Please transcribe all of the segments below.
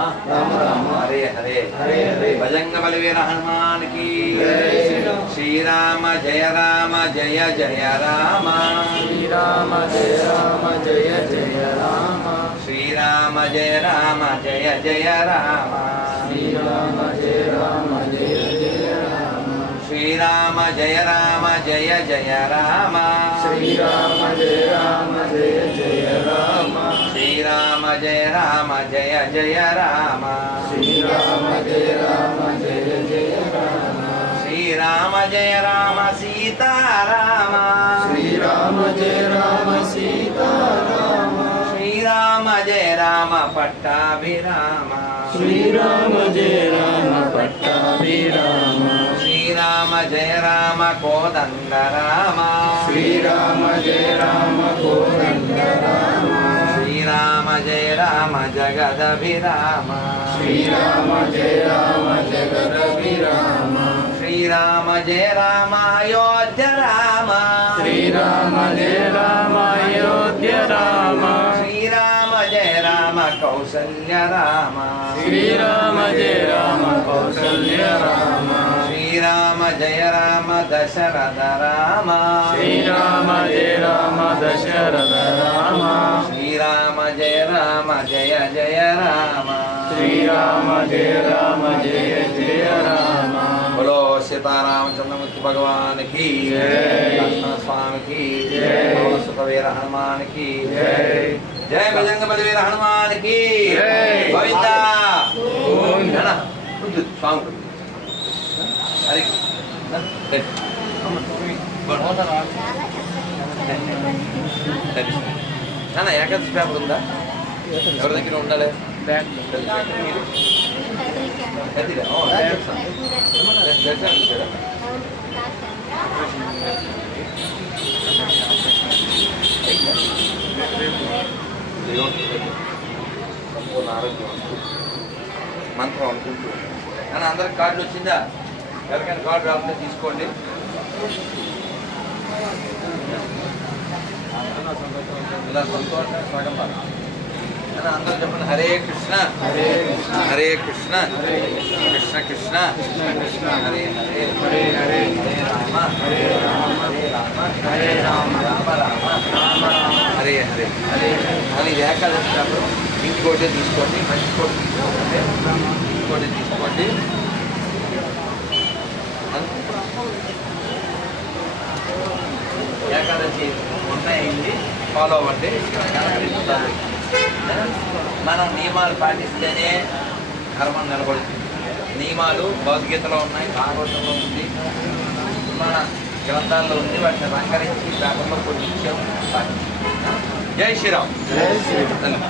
రామ రామ హరే హరే. హరే హరే. భజంగ బలివీర హనుమాన్కి శ్రీరామ్. జయ రామ జయ జయ రామ. శ్రీరామ జయ రామ జయ జయ రామ. శ్రీరామ జయ రామ జయ జయ రామ. శ్రీరామ జయ రామ జయ జయ రామ. శ్రీరామ జయ రామ జయ జయ రామ. శ్రీరామ జయ రామ జయ జయ జయ రామ జయ జయ రామ. శ్రీరామ జయ రామ జయ జయ రామ. శ్రీరామ జయ రామ సీతారామ. శ్రీరామ జయ రామ సీతారామ. శ్రీరామ జయ రామ పట్టాభిరామ. శ్రీరామ జయ రామ పట్టాభిరామ. శ్రీరామ జయ రామ కోదండ రామ శ్రీరామ జయ రామ కోదండ రామ జగదభిరామ. శ్రీరామ జయ రామ జగదభిరామ. శ్రీరామ జయ రామ అయోధ్య రామ. శ్రీరామ జయ రామ అయోధ్య రామ. శ్రీరామ జయ రామ కౌసల్య రామ. శ్రీరామ జయ రామ కౌసల్య రామ. శ్రీరామ జయ రామ దశరథ రామ. శ్రీరామ జయ రామ దశరథ రామ. రామ జయ జయ రామ శ్రీరామ జయ రామ జయ జయ రామ బోలో సీతారామచంద్రమూర్తి భగవాన్కి జై. లక్ష్మణ స్వామి కి జై. సుత వీర హనుమాన్కి జై. జయ భజంగ బలి వీర హనుమాన్కి జై. గోవింద గోవింద. నాన్న, కూర్చో, స్వామి కూర్చో. హరి రండి. రండి. నాన్న ఏకాదశి పేపర్ ఉందా ఎవరి దగ్గర ఉండాలి? సంపూర్ణ ఆరోగ్యం మంత్రం అనుకుంటూ. కానీ అందరికి కార్డులు వచ్చిందా? ఎవరికైనా కార్డు రాకుండా తీసుకోండి. ఇలా సంతోషం కానీ అందరూ చెప్పండి. హరే కృష్ణ. హరే కృష్ణ. హరే కృష్ణ. కృష్ణ కృష్ణ కృష్ణ. కృష్ణ కృష్ణ. హరే హరే. హరే హరే. రామ. హరే రామ. హరే రామ. రామ. రామ రామ. హరే హరే. హరే కానీ ఇది ఏకాదశి కాబట్టి ఇంకోటి తీసుకోండి మంచి కోటి తీసుకోండి ఇంకోటి తీసుకోండి. ఏకాదశి ఉన్నాయండి ఫాలో అవ్వండి. మనం నియమాలు పాటిస్తేనే కర్మం నిలబడుతుంది. నియమాలు భగవద్గీతలో ఉన్నాయి భాగవతంలో ఉంది మన గ్రంథాల్లో ఉంది వాటిని రంగరించి పేపర్లో కొన్ని ఇచ్చాం. జై శ్రీరామ్. జై శ్రీరామ్.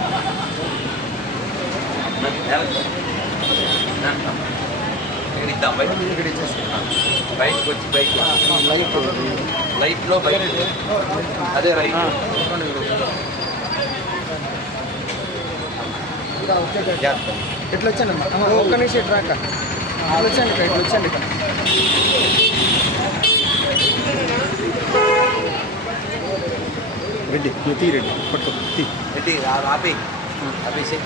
ఇక్కడ ఇద్దాం బయట బయటకు వచ్చి బయట లైట్లో బయట అదే రైట్. జాగ్రత్త. ఎట్లా వచ్చాను ఒక్క నిమిషం ఇటు రాక. ఇట్లా వచ్చాను ఇక్కడ? ఇట్లా వచ్చాను ఇక్కడ. రెడ్డి నువ్వు తీ రెడ్డి పట్టుకో తీ. రెడ్డి ఆపి. ఆపేసి.